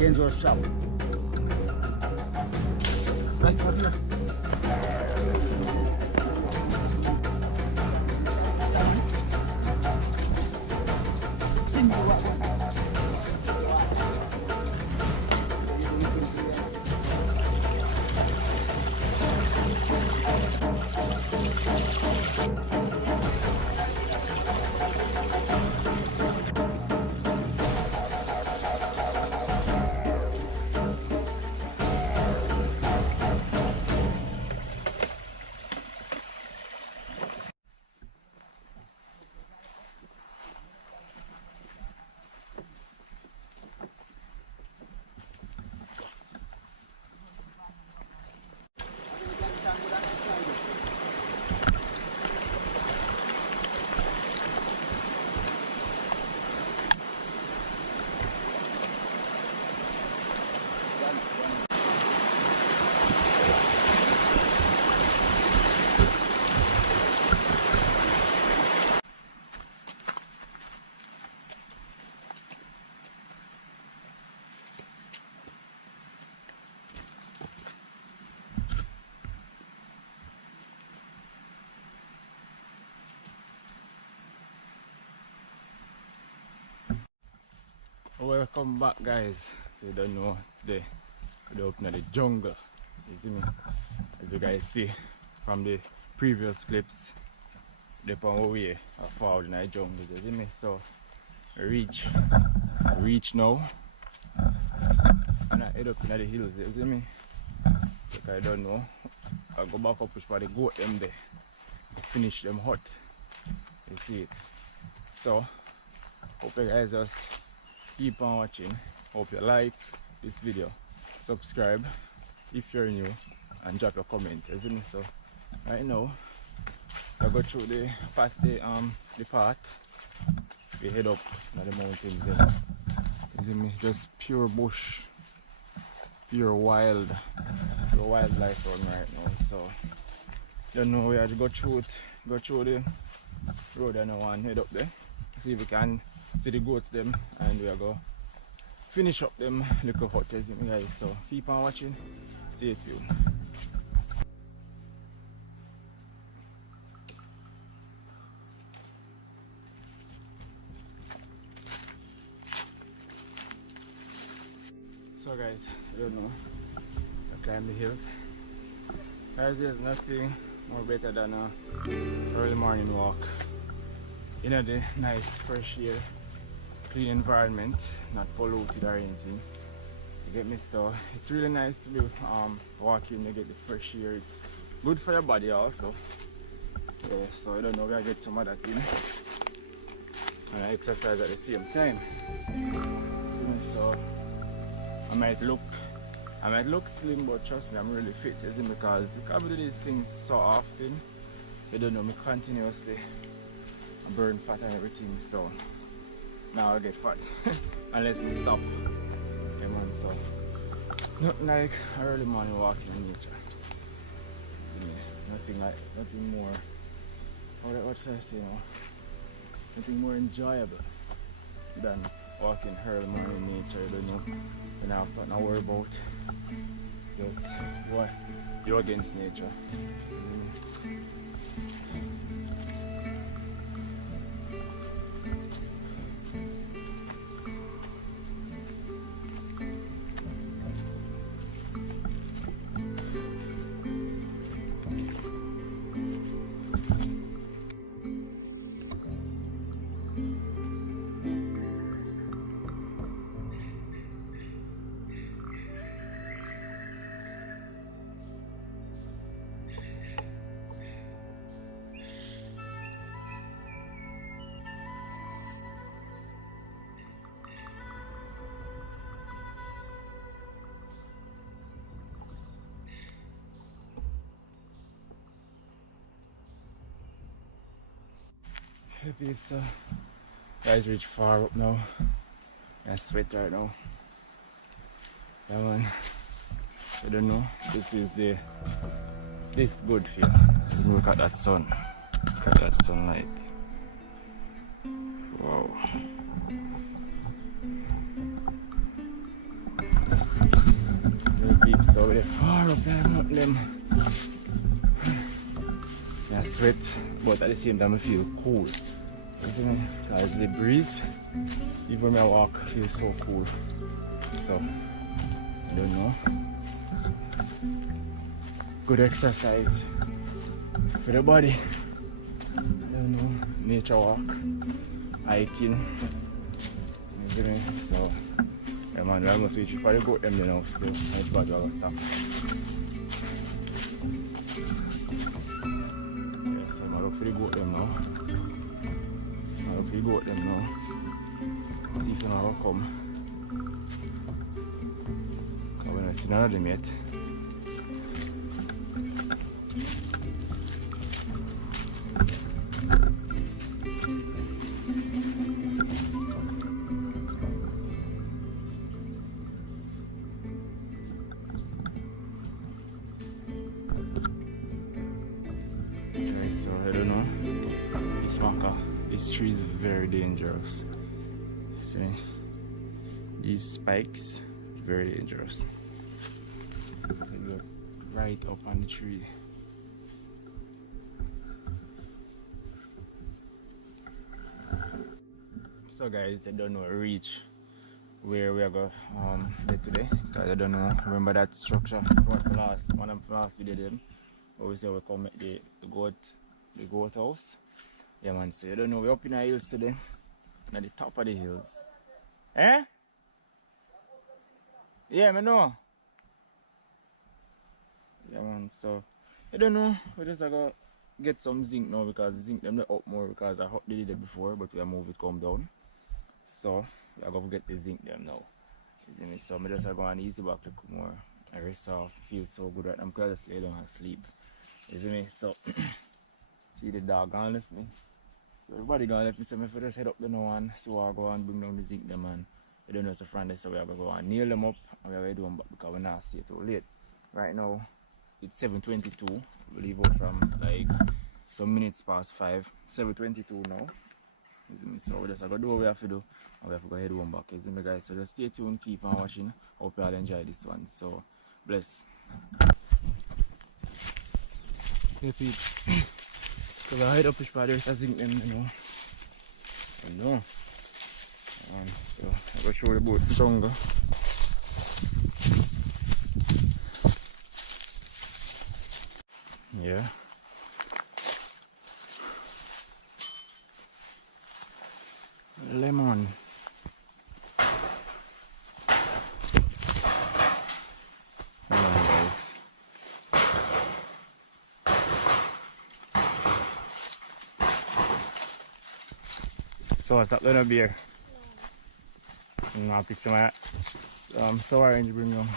dangerous shop. Right, come here. Welcome back, guys. So you don't know today we're up in the jungle. You see me? As you guys see from the previous clips, they're on our way forward in the jungle. You see me? So reach now. And I head up in the hills. You see me? Like I don't know. I go back up push for the goat them there. Finish them hot. You see it? So hope you guys just keep on watching. Hope you like this video, subscribe if you're new, and drop your comment. You see me? So right now I go through the path. We head up to the mountains there. You see me? Just pure bush, pure wildlife on right now. So you know we have to go through the road and I want to head up there. See if we can see the goats them, and we are go finish up them little hotels, guys. So keep on watching, stay tuned. So guys, I don't know, I climb the hills. Guys, there's nothing more better than a early morning walk in the nice fresh air, clean environment, not polluted or anything. You get me? So it's really nice to be walking. You get the fresh air. It's good for your body also. Yeah, so I don't know, we get some of that in and I exercise at the same time. So I might look slim, but trust me, I'm really fit, isn't it? Because I do these things so often. You don't know, me continuously burn fat and everything, so now I get fat unless we stop. Yeah, man, so nothing like a early morning walking in nature. Yeah, nothing more, what should I say now? Nothing more enjoyable than walking early morning in nature. You don't know, you don't have to worry about just what you're against nature. Hey peeps, so guys reach far up now. I sweat right now. That one, I don't know. This is this good feel. Look at that sun. Look at that sunlight. Wow. peeps, so we're far up there, not them. I sweat, but at the same time I feel cool. Because the breeze, even when I walk, feels so cool. So, I don't know. Good exercise for the body. I don't know, nature walk, hiking. So, yeah man, I must reach for the goat them now still. It's bad to stop. Yeah, so I look for the goat them now. I look for the goat them now. See if you know how come. Because when I see none of them yet. So I don't know, this tree is very dangerous. See, these spikes, very dangerous. So look right up on the tree. So guys, I don't know reach where we are going today, because I don't know, remember that structure, one of the last video did. Obviously we come at the goat house. Yeah man, so you don't know, we're up in the hills today. At the top of the hills. Eh? Yeah, I know. Yeah man, so I don't know, we just gotta get some zinc now, because the zinc them not up more, because I hope they did it before, but we have moved it come down. So we are gonna get the zinc them now. You see me? So I just go on easy back to come more. I rest off, feel so good right now. I'm gonna just lay down and sleep. You see me? So see the dog gonna left me. So everybody gonna left me, so if I just head up the now and so I go and bring down the zinc them, and we don't know it's a friend, so we are gonna go and nail them up and we are gonna do them back, because we're not stay too late. Right now it's 7:22. We leave out from like some minutes past 5. 7:22 now. You see me? So we just gotta do what we have to do, and we have to go head home back. You see me guys? So just stay tuned, keep on watching. Hope you all enjoy this one. So bless. Yeah, peeps. So we head up to Spaders, I think them, you know. I know. So I'm gonna show you about the jungle. Yeah. Lemon. Lemon, guys. So what's up, little beer? No. I'll pick some of that. So orange bring them.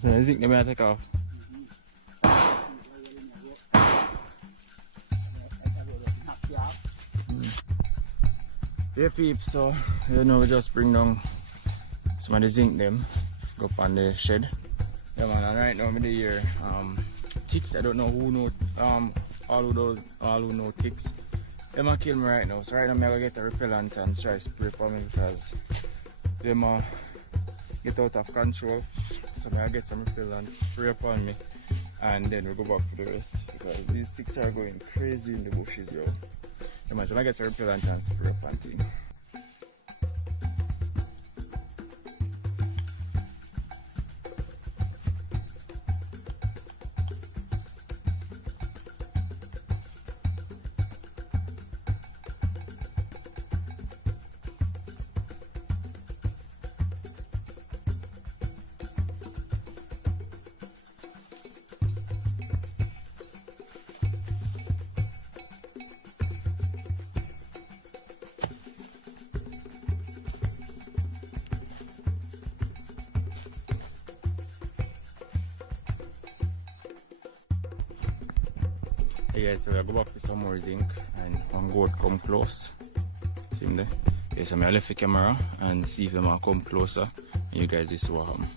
So I think they may take off. Yeah peeps, so you know we just bring down some of the zinc them, go up on the shed. Yeah man, and right now I'm in the year ticks. I don't know who know all who know ticks. They might kill me right now. So right now I'm gonna get a repellent and try to spray for me, because they might get out of control. So I'm gonna get some repellent, spray upon me, and then we'll go back to the rest. because these sticks are going crazy in the bushes, yo. So I might get a repellent and spray up and thing. Yeah, so I go back with some more zinc and one goat come close. See him there? Yeah, so I left the camera and see if them come closer. You guys will see what happens.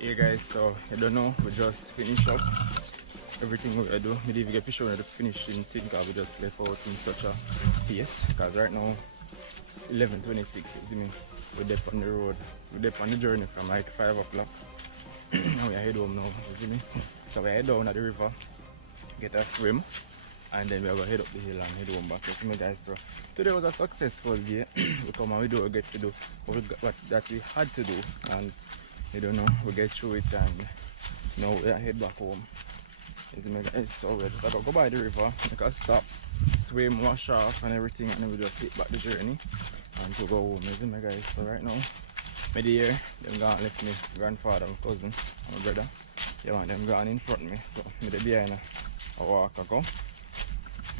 Hey guys, so I don't know, we just finished up everything we do. We didn't even get picture of the finishing thing because we just left out in such a pace. Because right now it's 11:26, you see me? We're there on the road, we're there on the journey from like 5 o'clock. Now we are head home now, you see me? So we are head down at the river, get a swim, and then we are going to head up the hill and head home back. You see me guys, so today was a successful day. We come and we do get to do what that we had to do, and you don't know, we get through it and now we are head back home. You see me guys, so we just gotta go by the river, make a stop, swim, wash off and everything, and then we just hit back the journey and to go home. You see me guys, so right now me there, them gone left me grandfather, my cousin, my brother. Yeah man, them gone in front of me, so me there behind a walk I go.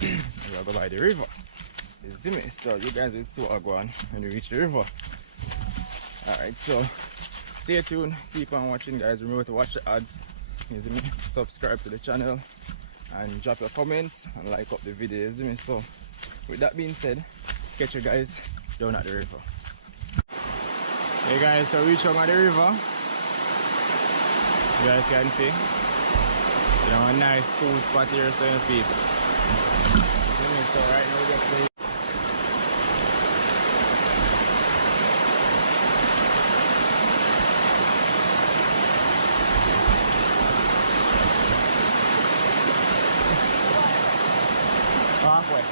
We gotta go by the river. You see me, so you guys will see what I go on when we reach the river. Alright, so stay tuned, keep on watching guys. Remember to watch the ads, you see me? Subscribe to the channel and drop your comments and like up the video, you see me? So with that being said, catch you guys down at the river. Hey guys, so reach out at the river. You guys can see, you know, a nice cool spot here, so you peeps. You see me? So right now we just play. Halfway.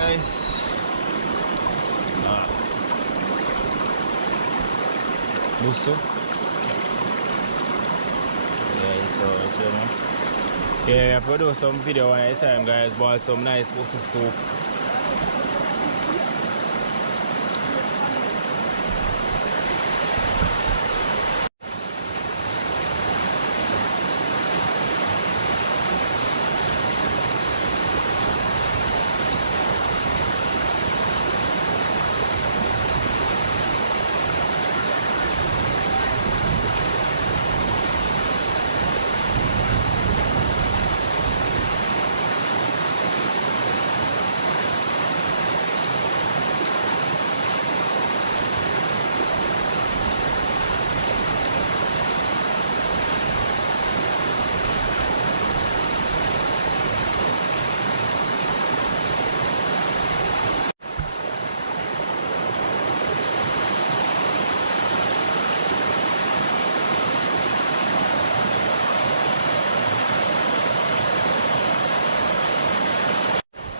guys. Busso. Yeah, so you know. Yeah, I do some video one at a time, guys. Bought some nice busso soup.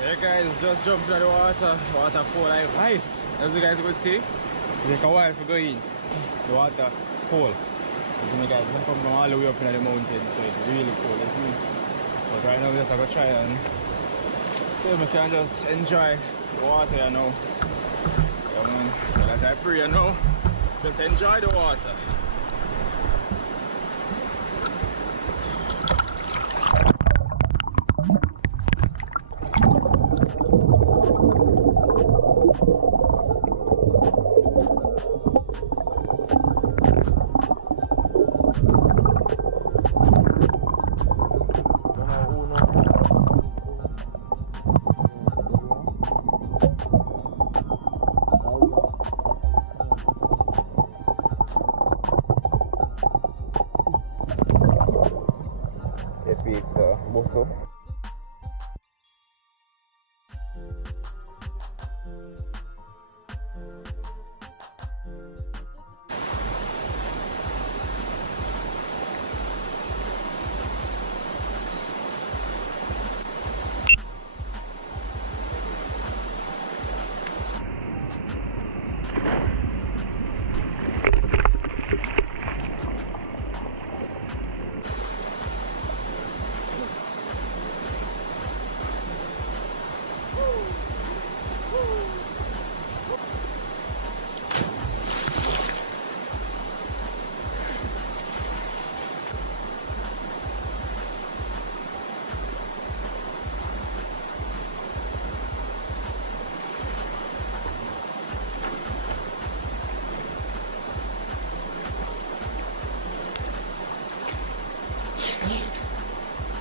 Yeah guys, just jumped into the water cold like ice. As you guys could see, it take a while to go in. The water cold. You guys can come from all the way up in the mountain, so it's really cold, you see. But right now we just have to try and see if we can just enjoy the water, you know. So as I pray, you know, just enjoy the water. Busso.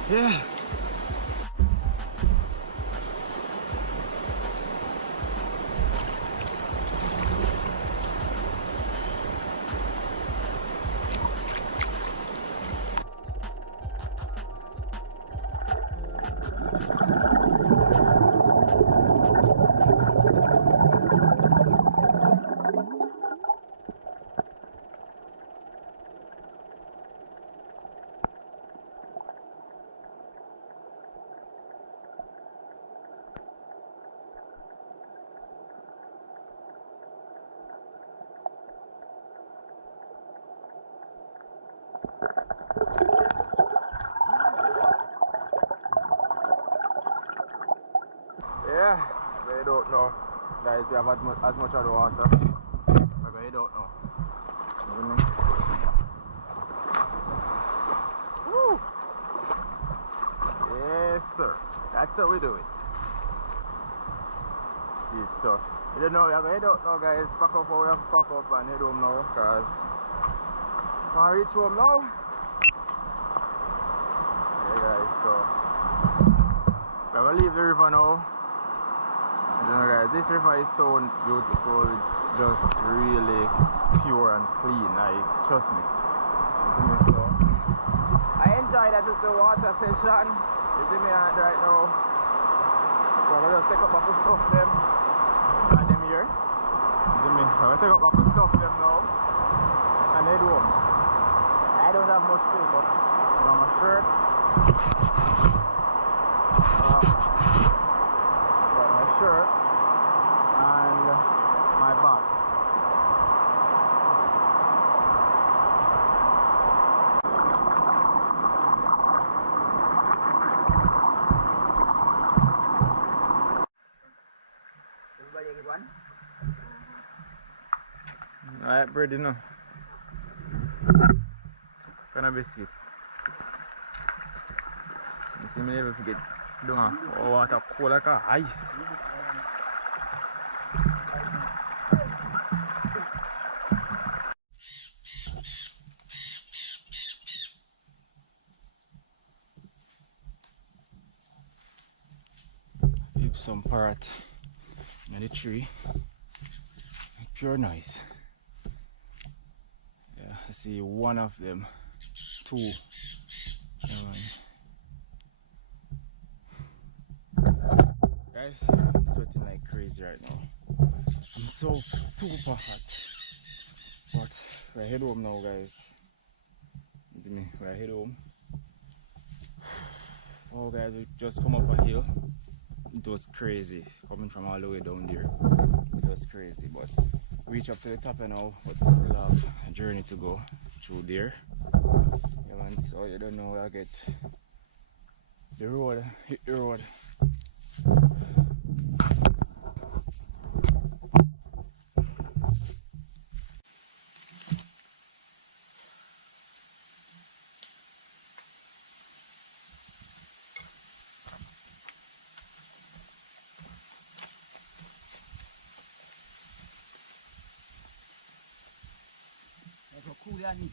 Yeah. Yeah, they don't know. Guys, you have as much of the water. Okay, you don't know. Woo! Yes, sir. That's how we do it. Deep stuff. You don't know, you don't know, guys. Pack up what we have to pack up and head home now, because I reach home now. Yeah, guys, so we're gonna leave the river now. You know, guys, this river is so beautiful. It's just really pure and clean. Like, trust me. So I enjoy that it's the water session. You see me right now. So I'm gonna just take up back the stuff them and them here. You see me? I'm gonna take up back the stuff them now and head home. I don't have much space, but I got my shirt. shirt and my bag. Everybody get one? Alright, bread, you know. Kind of biscuit. You see me never forget doing water cold like a ice. Keep some parrot in the tree. Pure noise. Yeah, I see one of them. Two. Yeah, guys, I'm sweating like crazy right now. I'm so super hot. But we're head home now, guys. You see me? We're head home. Oh, guys, we just come up a hill. It was crazy coming from all the way down there. It was crazy, but reach up to the top now, but we still have a journey to go through there. Yeah, man, so you don't know where I get the road, hit the road. That's so cool, yeah, Nick.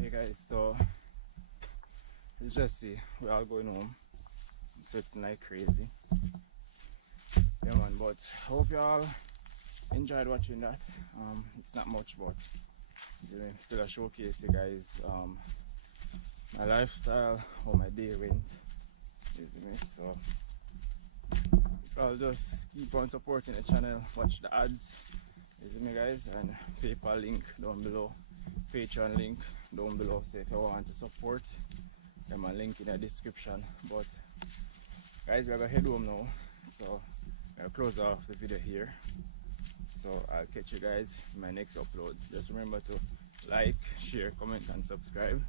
Hey guys, so it's just see, we're all going home. I'm sweating like crazy. Yeah, man, but I hope you all enjoyed watching that. It's not much, but still a showcase you guys my lifestyle, how my day went. You see me? So I'll just keep on supporting the channel, watch the ads. You see me, guys, and PayPal link down below, Patreon link down below. So if you want to support, there's my link in the description. But guys, we're gonna head home now, so I'll close off the video here. So I'll catch you guys in my next upload. Just remember to like, share, comment and subscribe,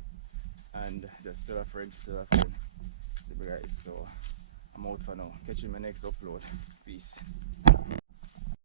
and just tell a friend, tell a friend. See you guys, so I'm out for now. Catch you in my next upload. Peace.